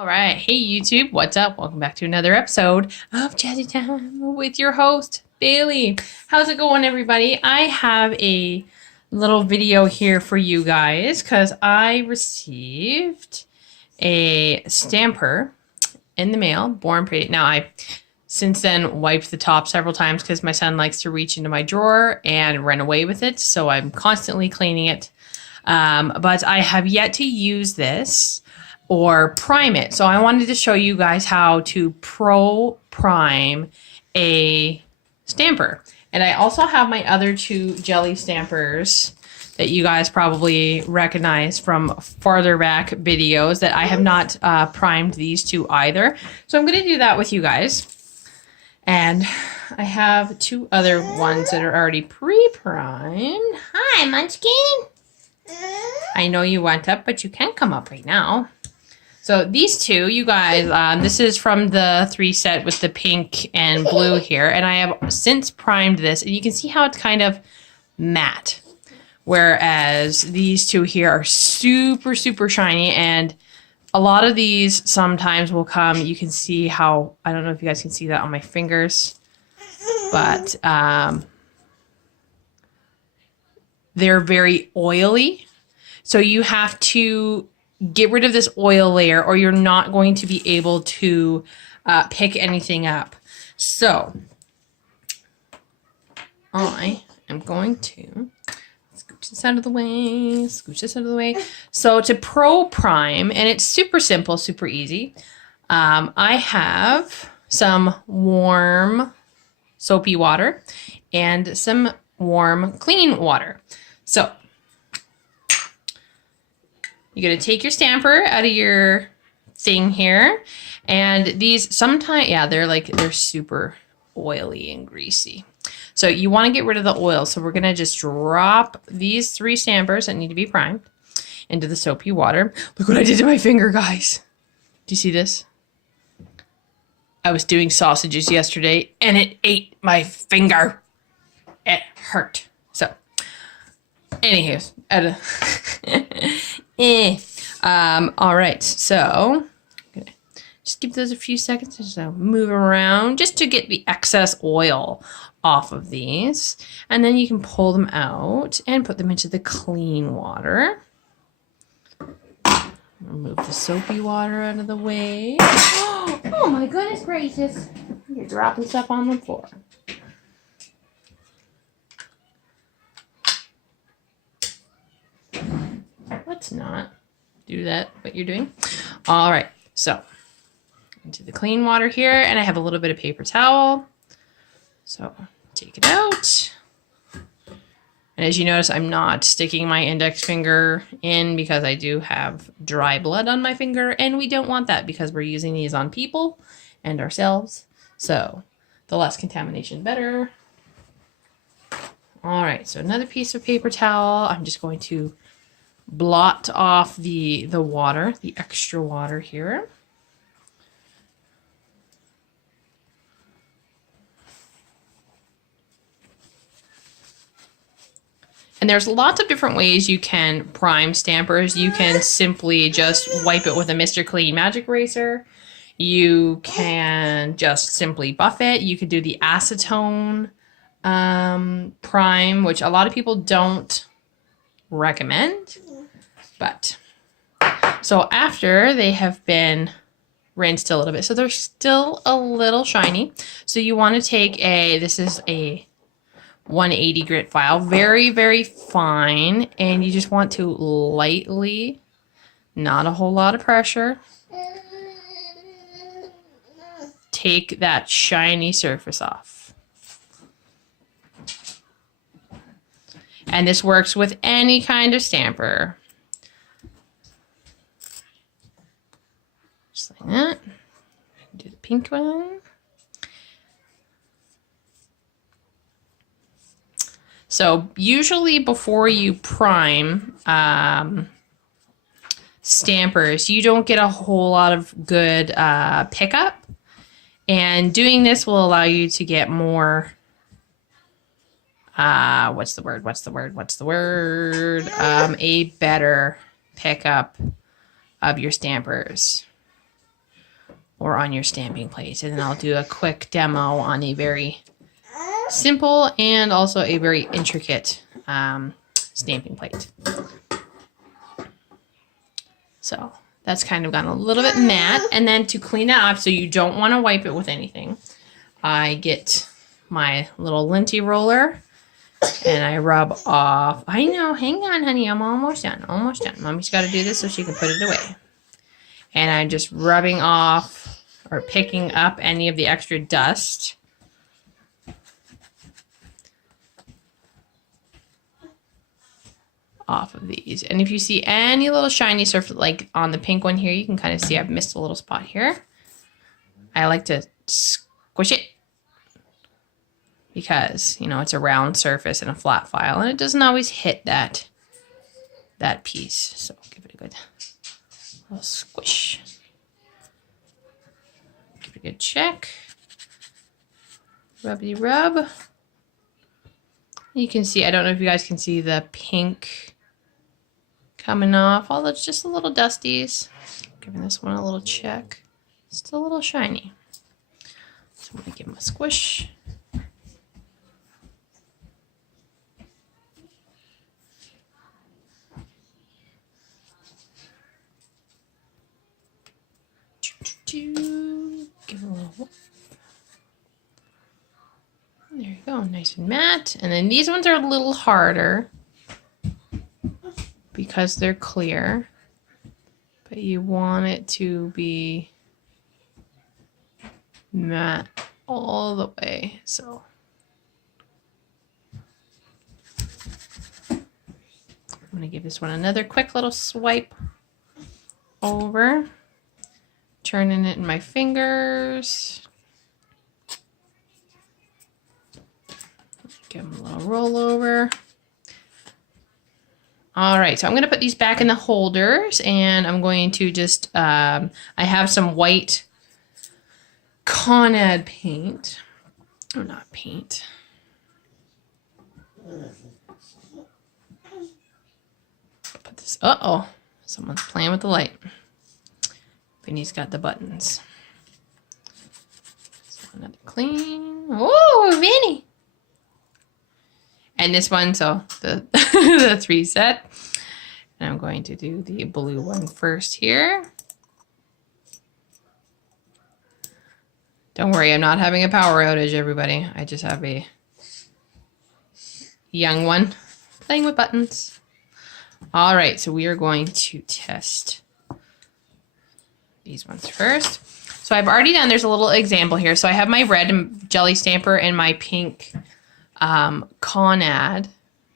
All right. Hey, YouTube. What's up? Welcome back to another episode of Jazzy Time with your host, Bailey. How's it going, everybody? I have a little video here for you guys because I received a stamper in the mail, Born Pretty. Now, I since then wiped the top several times because my son likes to reach into my drawer and run away with it. So I'm constantly cleaning it. But I have yet to use this or prime it. So I wanted to show you guys how to prime a stamper. And I also have my other two jelly stampers that you guys probably recognize from farther back videos that I have not primed these two either. So I'm going to do that with you guys. And I have two other ones that are already pre-primed. Hi, Munchkin. I know you went up, but you can't come up right now. So these two, you guys, this is from the 3 set with the pink and blue here. And I have since primed this. And you can see how it's kind of matte. Whereas these two here are super, super shiny. And a lot of these sometimes will come. You can see how, I don't know if you guys can see that on my fingers. But they're very oily. So you have to get rid of this oil layer or you're not going to be able to pick anything up. So I am going to scooch this out of the way, scooch this out of the way. So to prime, and it's super simple, super easy. I have some warm soapy water and some warm clean water. So you're going to take your stamper out of your thing here. And these sometimes, yeah, they're super oily and greasy. So you want to get rid of the oil. So we're going to just drop these 3 stampers that need to be primed into the soapy water. Look what I did to my finger, guys. Do you see this? I was doing sausages yesterday and it ate my finger. It hurt. So, anywho, all right, so I'm gonna just give those a few seconds just to move around just to get the excess oil off of these. And then you can pull them out and put them into the clean water. Remove the soapy water out of the way. Oh my goodness gracious. You're dropping stuff on the floor. Let's not do that, what you're doing. All right, so into the clean water here, and I have a little bit of paper towel. So take it out. And as you notice, I'm not sticking my index finger in because I do have dry blood on my finger, and we don't want that because we're using these on people and ourselves. So the less contamination, better. All right, so another piece of paper towel. I'm just going to blot off the water, the extra water here. And there's lots of different ways you can prime stampers. You can simply just wipe it with a Mr. Clean Magic Eraser. You can just simply buff it. You could do the acetone prime, which a lot of people don't recommend. But so after they have been rinsed a little bit, so they're still a little shiny. So you want to take this is a 180 grit file, very, very fine. And you just want to lightly, not a whole lot of pressure, take that shiny surface off. And this works with any kind of stamper. Just like that. Do the pink one. So usually before you prime stampers, you don't get a whole lot of good pickup. And doing this will allow you to get more what's the word? A better pickup of your stampers. or on your stamping plate. And then I'll do a quick demo on a very simple and also a very intricate stamping plate. So that's kind of gotten a little bit matte. And then to clean that off, so you don't want to wipe it with anything, I get my little linty roller and I rub off. I know, hang on, honey, I'm almost done, almost done. Mommy's got to do this so she can put it away. And I'm just rubbing off or picking up any of the extra dust. Off of these. And if you see any little shiny surface, like on the pink one here, you can kind of see I've missed a little spot here. I like to squish it because, you know, it's a round surface and a flat file, and it doesn't always hit that piece. So give it a good little squish. Give it a good check. Rubbity rub. You can see, I don't know if you guys can see the pink coming off. Oh, that's just a little dusties. Giving this one a little check. Still a little shiny. So I'm going to give them a squish. Give it a little whoop. There you go, nice and matte. And then these ones are a little harder because they're clear, but you want it to be matte all the way. So I'm gonna give this one another quick little swipe over, turning it in my fingers. Give them a little roll over. All right, so I'm going to put these back in the holders, and I'm going to just, I have some white Con-Ad paint. Oh, not paint. Put this, uh-oh, someone's playing with the light. Vinny's got the buttons. So another clean. Oh, Vinny. And this one, so the the 3 set. And I'm going to do the blue one first here. Don't worry, I'm not having a power outage, everybody. I just have a young one playing with buttons. All right, so we are going to test these ones first. So I've already done, there's a little example here. So I have my red jelly stamper and my pink Con-Ad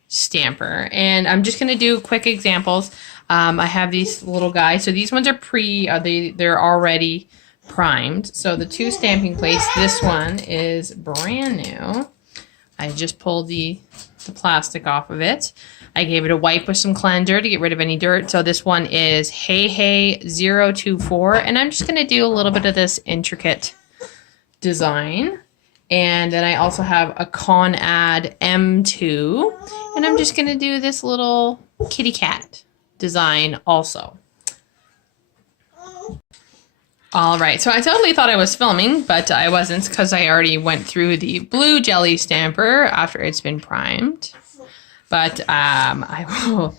stamper, and I'm just going to do quick examples. I have these little guys. So these ones are they're already primed. So the 2 stamping plates, this one is brand new. I just pulled the plastic off of it. I gave it a wipe with some cleanser to get rid of any dirt. So this one is Hey 024, and I'm just going to do a little bit of this intricate design. And then I also have a Con-Ad M2, and I'm just going to do this little kitty cat design also. All right, so I totally thought I was filming, but I wasn't, because I already went through the blue jelly stamper after it's been primed. But the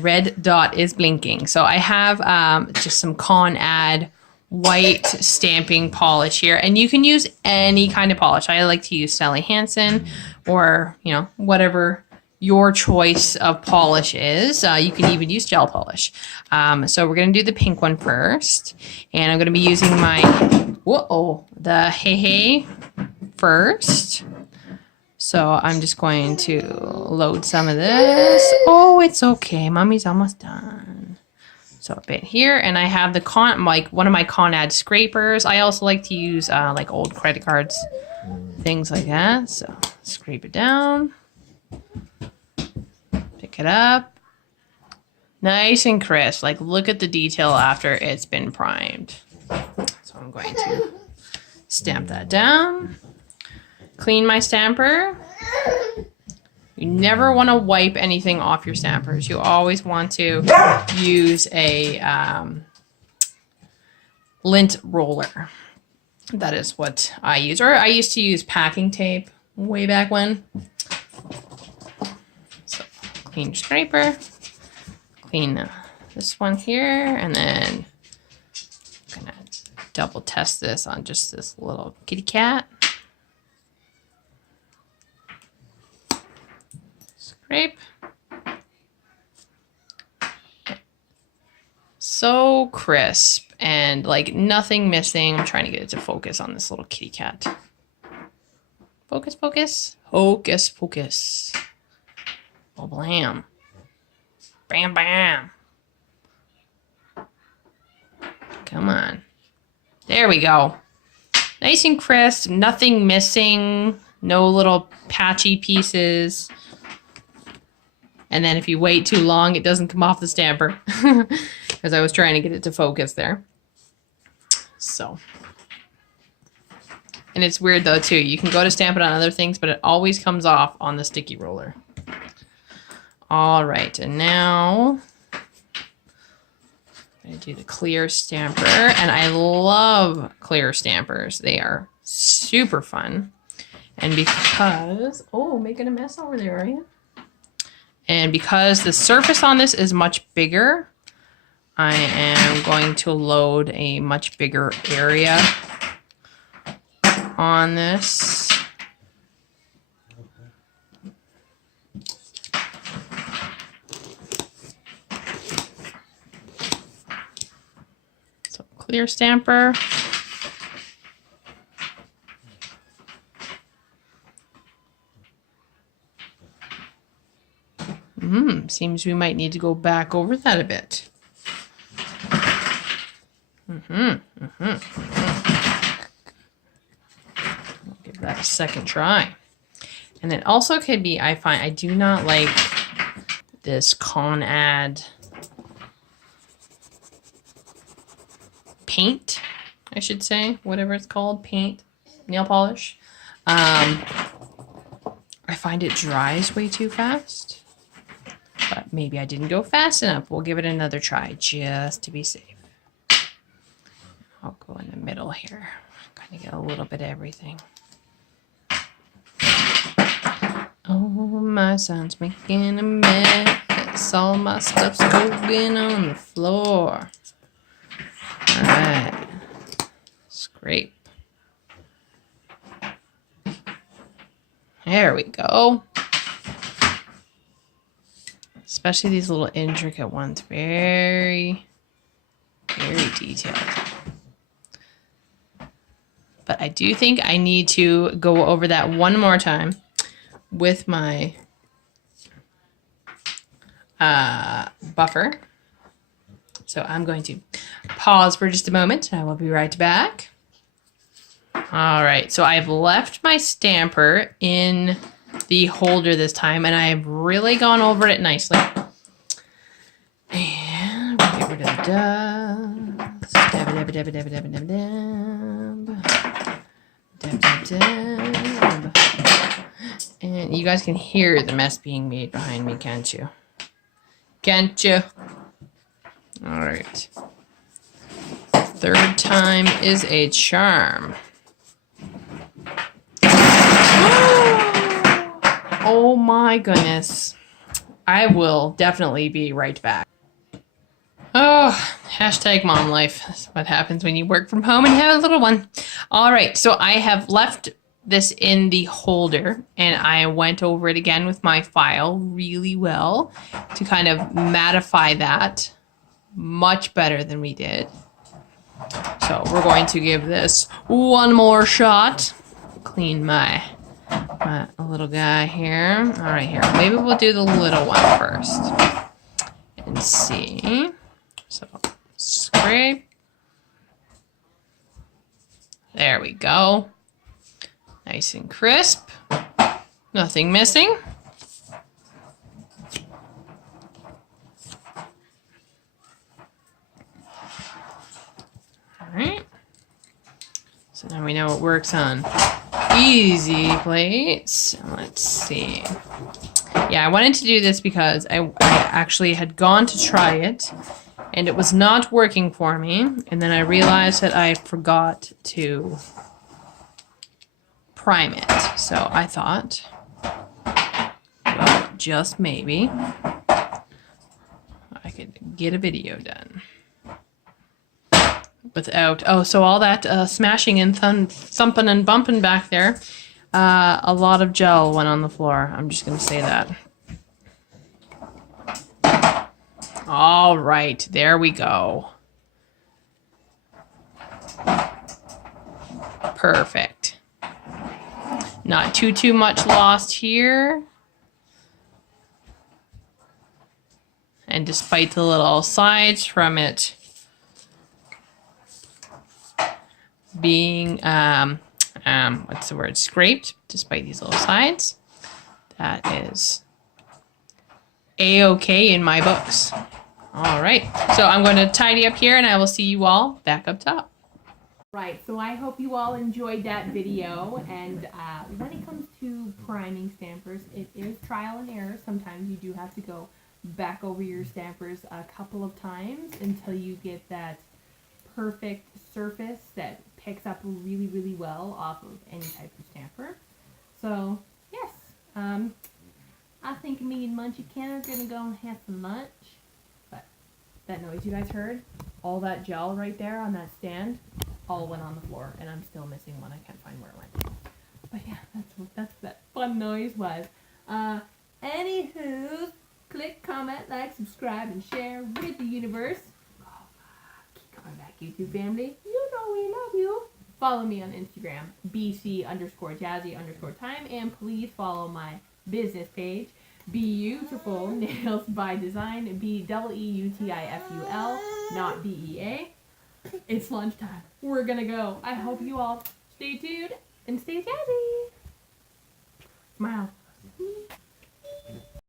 red dot is blinking. So I have just some Con-Ad white stamping polish here, and you can use any kind of polish. I like to use Sally Hansen, or, you know, whatever your choice of polish is. You can even use gel polish. So we're going to do the pink one first, and I'm going to be using my, the Hey first. So I'm just going to load some of this. Oh, it's okay. Mommy's almost done. So a bit here, and I have the one of my Con-Ad scrapers. I also like to use like old credit cards, things like that. So scrape it down, pick it up, nice and crisp. Like, look at the detail after it's been primed. So I'm going to stamp that down, clean my stamper. You never want to wipe anything off your stampers. You always want to use a lint roller. That is what I use. Or I used to use packing tape way back when. So clean scraper. Clean this one here. And then I'm going to double test this on just this little kitty cat. Scrape. So crisp and like nothing missing. I'm trying to get it to focus on this little kitty cat. Focus, focus. Hocus pocus. Oh, blam. Bam, bam. Come on. There we go. Nice and crisp. Nothing missing. No little patchy pieces. And then if you wait too long, it doesn't come off the stamper. Because I was trying to get it to focus there. So. And it's weird though too. You can go to stamp it on other things, but it always comes off on the sticky roller. All right, and now I'm going to do the clear stamper. And I love clear stampers. They are super fun. And because, oh, making a mess over there, are you? And because the surface on this is much bigger, I am going to load a much bigger area on this. So clear stamper. Seems we might need to go back over that a bit. I'll give that a second try. And it also could be, I find, I do not like this Con Ad paint, I should say, whatever it's called, paint, nail polish. I find it dries way too fast. But maybe I didn't go fast enough. We'll give it another try just to be safe. I'll go in the middle here. Kind of get a little bit of everything. Oh, my son's making a mess. All my stuff's going on the floor. All right. Scrape. There we go. Especially these little intricate ones. Very, very detailed. But I do think I need to go over that one more time with my buffer. So I'm going to pause for just a moment and I will be right back. All right, so I've left my stamper in the holder this time, and I've really gone over it nicely. And we'll get rid of the dust. Dab, dab, dab, dab, dab, dab, dab. Dab, dab, dab. And you guys can hear the mess being made behind me, can't you? Can't you? All right. Third time is a charm. Oh my goodness. I will definitely be right back. Oh, hashtag mom life. That's what happens when you work from home and have a little one. All right, so I have left this in the holder and I went over it again with my file really well to kind of mattify that much better than we did. So we're going to give this one more shot. Clean my little guy here. All right, here. Maybe we'll do the little one first and see. So scrape. There we go. Nice and crisp. Nothing missing. All right. So now we know it works on easy plates. Let's see. Yeah, I wanted to do this because I actually had gone to try it and it was not working for me. And then I realized that I forgot to prime it. So I thought, well, just maybe I could get a video done without, oh, so all that smashing and thumping and bumping back there, a lot of gel went on the floor. I'm just going to say that. All right, there we go. Perfect. Not too much lost here. And despite the little sides from it being, what's the word, scraped, despite these little sides, that is A-okay in my books. All right, so I'm going to tidy up here and I will see you all back up top. Right, so I hope you all enjoyed that video, and when it comes to priming stampers, it is trial and error. Sometimes you do have to go back over your stampers a couple of times until you get that perfect surface that picks up really well off of any type of stamper. So, yes, I think me and Munchy Ken are going to go and have some lunch. But that noise you guys heard, all that gel right there on that stand, all went on the floor, and I'm still missing one. I can't find where it went. But yeah, that's what that fun noise was. Anywho, click, comment, like, subscribe, and share with the universe. Oh, keep coming back, YouTube family. You know we love you. Follow me on Instagram, BC_Jazzy_time, and please follow my business page, Beautiful Nails by Design, BEEUTIFUL, not BEA. It's lunchtime. We're gonna go. I hope you all stay tuned and stay jazzy. Smile.